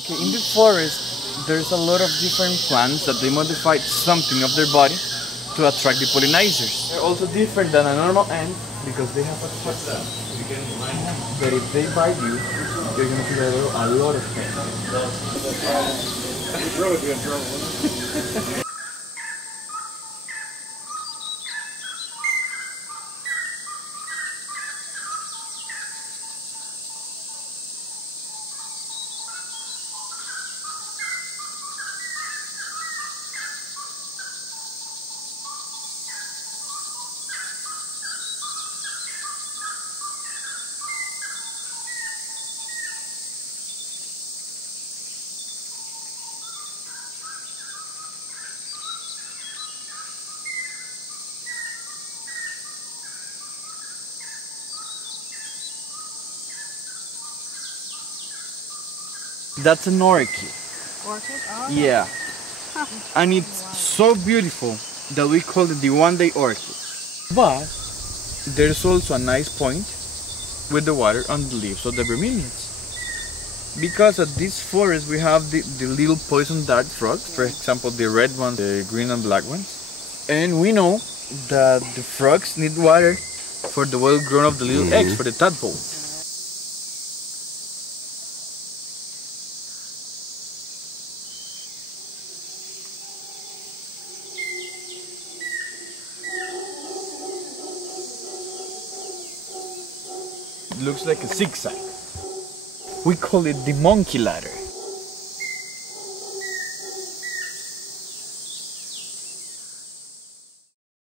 Okay, in the forest, there's a lot of different plants that they modified something of their body to attract the pollinators. They're also different than a normal ant because they have a toxin that if they bite you, you're going to feel a lot of pain. It's really good trouble. That's an orchid. Orchid? Oh, Yeah. And it's so beautiful that we call it the one-day orchid. But there's also a nice point with the water on the leaves of the bromeliads. Because at this forest we have the little poison dart frogs, for example the red ones, the green and black ones. And we know that the frogs need water for the well grown of the little eggs, for the tadpoles. It looks like a zigzag. We call it the monkey ladder.